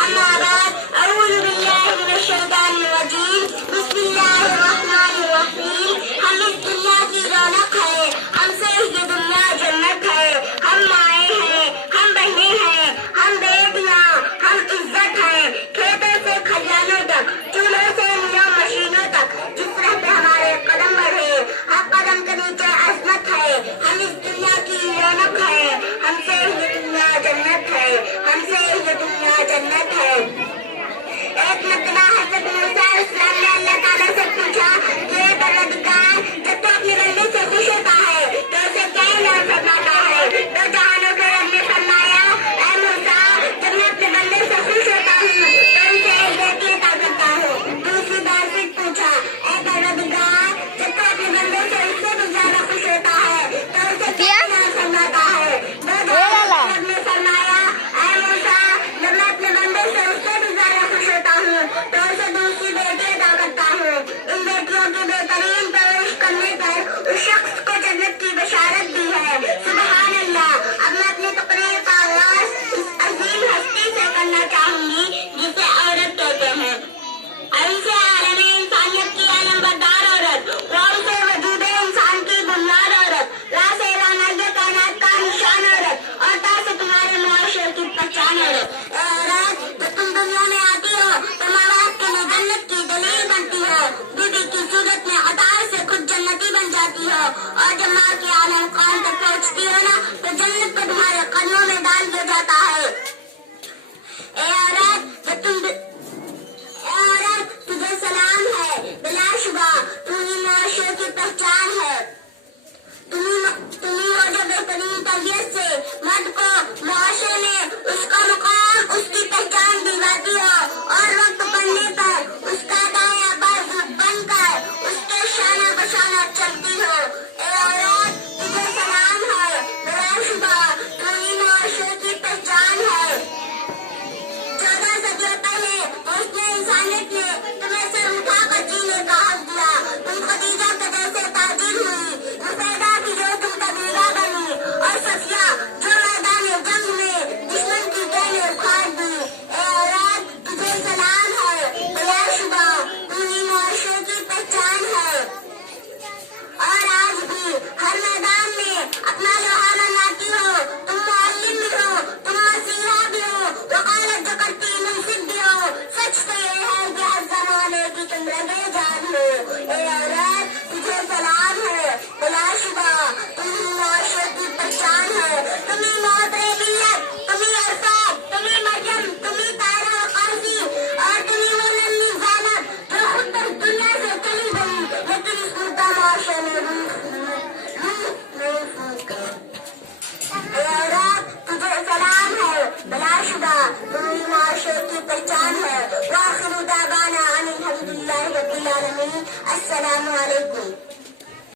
أما بعد أعوذ بالله من الشيطان الرجيم بسم الله الرحمن الرحيم ہم اس دنیا کی رونق ہے ہم سے یہ دنیا جنت ہے ہم مائیں ہیں ہم بہنیں ہیں ہم بیٹیاں ہم عزت ہیں کھیتوں سے کھلیانوں تک چولہوں سے میاں مشینوں تک جس طرح پہ ہمارے قدم بڑھے ہر قدم کے نیچے عظمت ہے ہم اس دنیا کی رونق ہے ہم سے یہ دنیا جنت ہے ہم سے یہ دنیا جنت ہے. ایک مرتبہ حضرت موسیٰ علیہ السلام نے اللہ تعالیٰ سے پوچھا کہ پروردگار جب تو اپنے بندے سے خوش ہوتا ہے تو اسے کیا انعام فرماتا ہے؟ تو جہانوں کے رب نے فرمایا اے موسیٰ جب میں اپنے بندے سے خوش ہوتا ہوں تو اسے ایک بیٹی عطا کرتا ہوں. دوسری بار پھر پوچھا اے پروردگار جب تو اپنے بندے سے اس سے بھی زیادہ خوش ہوتا ہے تو اسے کیا انعام فرماتا ہے؟ تو جہانوں کے رب نے فرمایا اے موسیٰ جب میں اپنے بندے سے اس سے بھی زیادہ خوش ہوتا ہوں تو اسے دوسری بیٹی عطا کرتا ہوں. ان بیٹیوں کی بہترین پرورش کرنے پر اس شخص کو جنت کی بشارت دی ہے. سبحان اللہ. اب میں اپنی تقریر کا آغاز اس عظیم ہستی سے کرنا چاہوں گی جسے عورت کہتے ہیں. اسے عالم انسانیت کی علم بردار عورت، غور سے وجود انسان کی بنیاد عورت، راہ سے رانائی کائنات کا نشان عورت، اور تا سے تمہارے معاشرے کی پہچان عورت. اے عورت جب تم دنیا میں آتی ہو تو ماں باپ کے لیے جنت کی دلیل بنتی ہو، بیوی کی صورت میں عطار سے خود جنتی بن جاتی ہو، اور جب ماں کے عالم قوم تک پہنچتی ہو نا تو جنت کو تمہارے قدموں میں ڈال دیا جاتا ہے. اے عورت جب تم تجھے سلام ہے. بلا شبہ تمہیں معاشرے کی پہچان ہے. تمہیں ہو جو بہترین تربیت سے مرد کو معاشرے میں اس کا مقام اس کی پہچان دلواتی ہو، اور وقت پڑنے پر اس کا دایاں بازو بن کر اس کے شانہ بشانہ چلتی ہو. اے عورت تجھے سلام ہے. بلا شبہ تمہیں معاشرے کی پہچان ہے. 14 صدیوں پہلے حسن انسانیت نے تمہیں سر اٹھا کر جینے کا حق دیا. تم خدیجہ کے جیسے تاجر ہوئی، رفیدہ کی جو تم قبیلہ بنی، اور صفیہ جو میدان جنگ میں دشمن کی ٹینیں اکھاڑ دی. اے عورت تجھے سلام ہے. بلا شبہ تمہیں معاشرے کی پہچان ہے. اور آج بھی ہر میدان میں اپنا لوہا مناتی ہو. تم معلم بھی ہو، تم مسیحا بھی ہو، وکالت جو کرتی منصف بھی ہو. سچ تو یہ ہے کہ ہر زمانے کی تم رگے جان ہو. اے عورت تجھے سلام ہے. بلا شبہ تمہیں معاشرے کی پہچان ہے. تمہیں معتربیت، تمہیں عرفات، تمہیں مریم، تمہیں طاہرہ و قاضی، اور تمہیں وہ ننھی زینب جو خود تک دنیا سے چلی گئی لیکن اس مردہ معاشرے میں روح نہیں پھونک. اے عورت تجھے سلام ہے. بلا شبہ